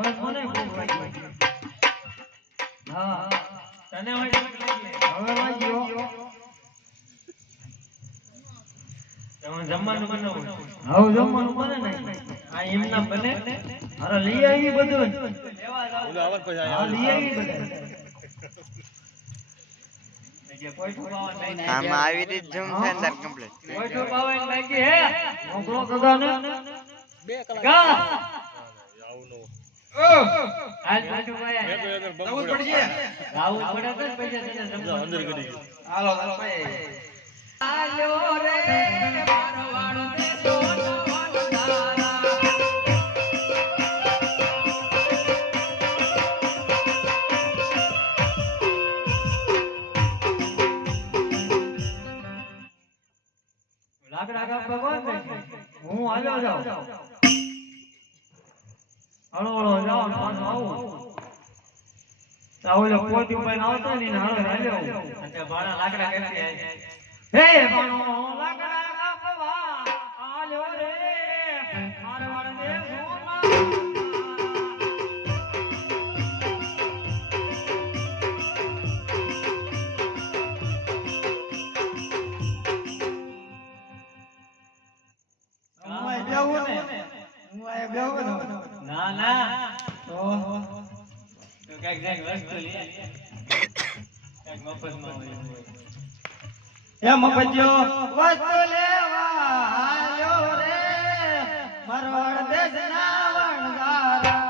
હવે મને ભૂખ લાગી. હા તને હવે વાગ્યો. તમે જમવાનું બનાવો. હવે જમવાનું બને ને આ એમના બને. અરે લઈ આવી બધું લેવા જાવ. આવન પછી આ લઈ આવી બધું. કોઈ ઠોકાવા નહીં. આમાં આવી રીત જમ છે અંદર કમ્પ્લીટ. કોઈ ઠોકાવા નહીં હે. મોકલો કદાને 2 કલાક ગા આવું નો. આજ પાછું ભાઈ મે તો અંદર બમ પડજે. આવું પડે તો પૈસા તને સમજો અંદર કરી ગયો. હાલો હાલો ભાઈ. આલ્યો રે મારો વાળો તે સોનો વંદારા. લાકડા કાપવા કોણ છે? હું હાલ્યો જાઉં. હળો હળો જાઓ પાછો આવું. ઓલો પોતી ઉપર આવતો ને હાલો હાલ્યો. એટલે બાણા લાકડા કાપી આવી. હે બાણો લાકડા કાપવા આલ્યો રે મારવાડ દે સોના. ના ના તો કઈક કઈક વસ્તુ લે. કઈક મફતમાં હોય. એ મફતિયો વસ્તુ લેવા આયો રે મારવાડ દેશના વણગારા.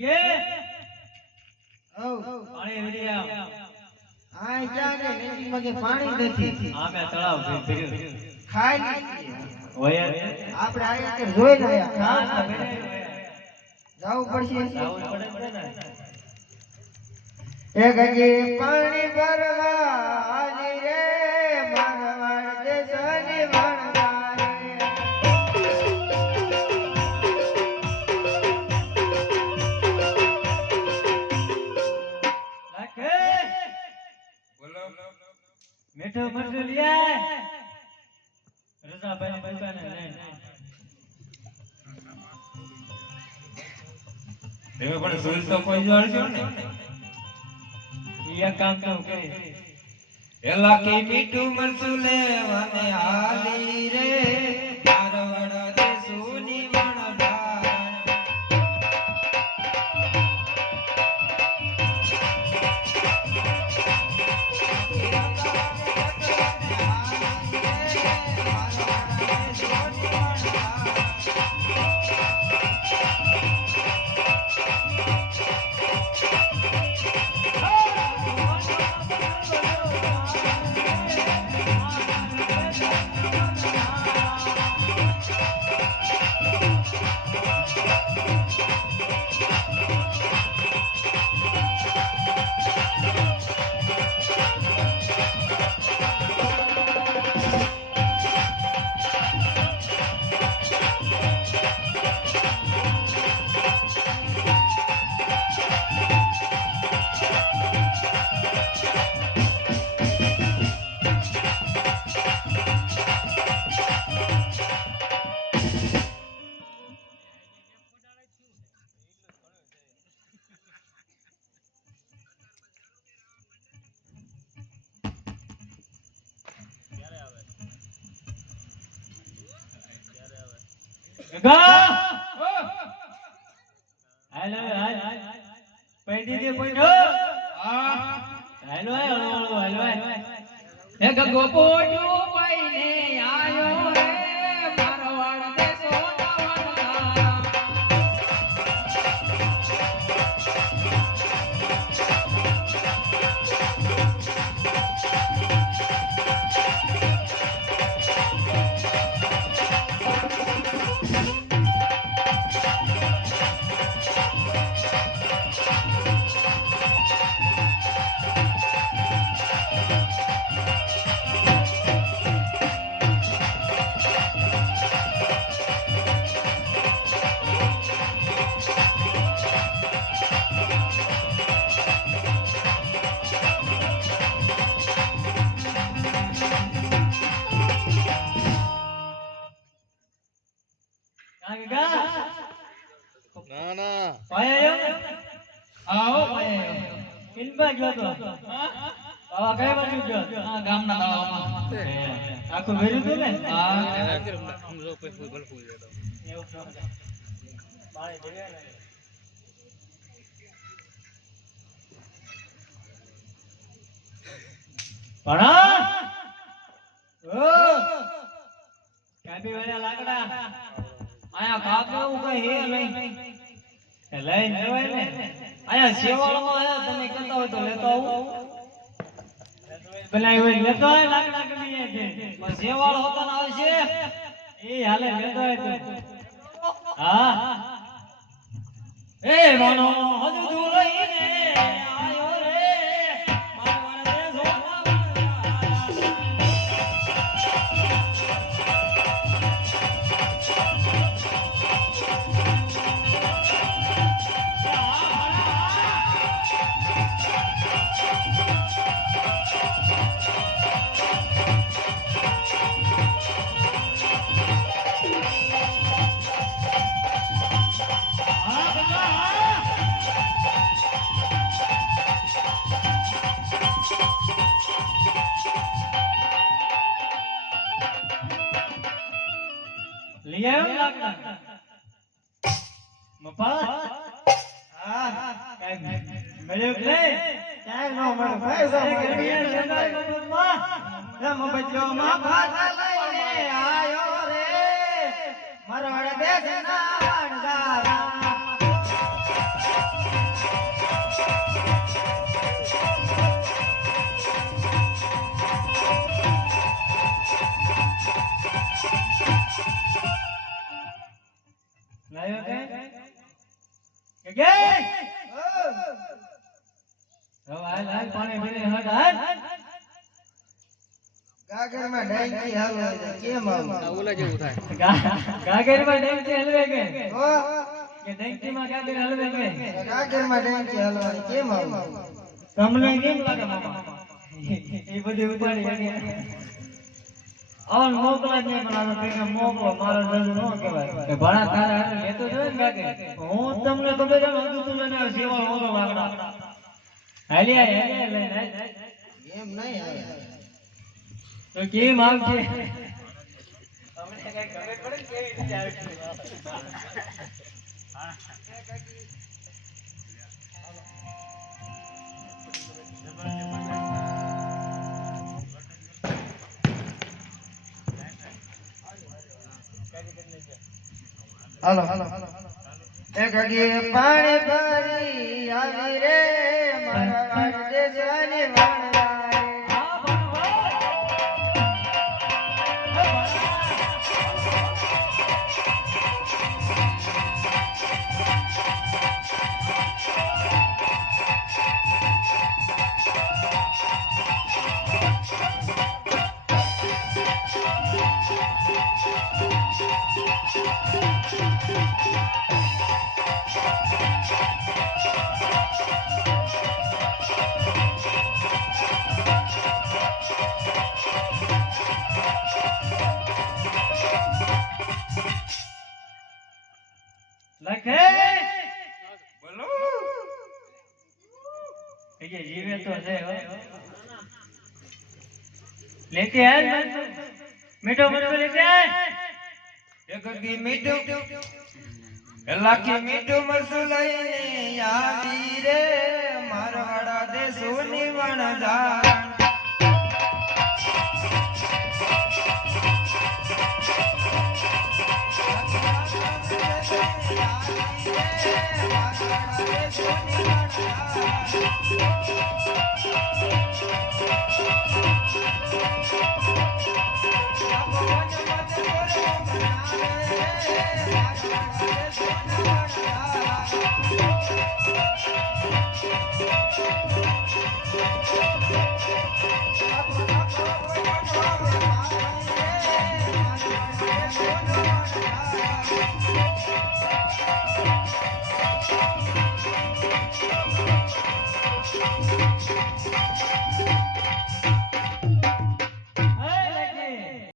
કે પાણી રેડી આવ. આ જાગે નદીમાં કે પાણી નથી. આ મે તળાવ ભર્યું. ખાઈ હોય આપણે આયા કે જોઈ રહ્યા. જાવું પડશે. જાવું પડે ને. એ ગંગે પાણી ભરવા આજી રે મારવાડ દેશની વણગારે. મીઠો મરચું લ્યા. રજાભાઈ દુકાને લઈને તમે પણ સુલ તો કોઈ જોડજો ને. ઈ કામ તો કરે. એલા કે મીઠું મરચું લેવાને આલી રે મારવાડ દેશની વણગારા. હેલો પૈડી દે પોઈડો. હેલો હેલો હેલો હે ગગો પોડો પાઈને આયો રે મારવાડ દે સોના વણગારા. બીજમાં ગયો તો આવા કઈ બાજુ ગયો આ ગામના તળાવમાં આખું ભર્યું હતું ને હા ભણા ઓ કાબી વાળા લાકડા આયા કાકા હું કઈ હે નહીં લઈને જવાય ને આયા શેવાળમાં આયા તમે કહેતા હોય તો લેતો આવું પેલા હોય લેતો હોય લાકડા કમી છે પણ શેવાળ હોતો ના આવશે એ હાલે લેતો હોય તો હા એ માનો હજુ તું લઈને આયો રે મારા દે જોવા लिया लाकड़ा मफा हां काय મળ્યો કે ચાય નો મળ્યો ભાઈ સાહેબ માં બચ્યો માં ભાત લઈને આયો રે મરવાડ દેશના વણગારા લાયો કે હવે હાલ પાણી ભરીને હટ હાલ ગાગર માં ડાંકી હાલવા કેમ આવું ઓલા જેવું થાય ગાગર માં ડંકી હલવે કે ઓ ડંકી માં ગાગર હલવે કે ગાગર માં ડાંકી હાલવા કેમ આવું તમને કેમ લાગે મામા એ બધી ઉપાડી આવન મોકલા ને બનાવો કે મોકલો મારો દર્દ નો કહેવાય કે ભણા તારા હારે લેતો જોય ને ગાગે હું તમને ખબર છે હજુ તું લઈને સેવા ઓલો લાકડા હાલ્યા લઈને એમ નહીં આવે તો કેમ આવશે તમને કઈ ખબર પડે કેવી રીતે આવશે હાલો એક ઘડી પાણી ભરી આવી રે મારા વાડ દેશની વણગારે લખે બોલો એ જીવે તો છે લેતે આય મીઠો મરચો લેતે આય એક ઘડી મીઠું લાખી મીઠું મરચું લઈને આવી રે મારવાડા દેશની વણગારે Thank you.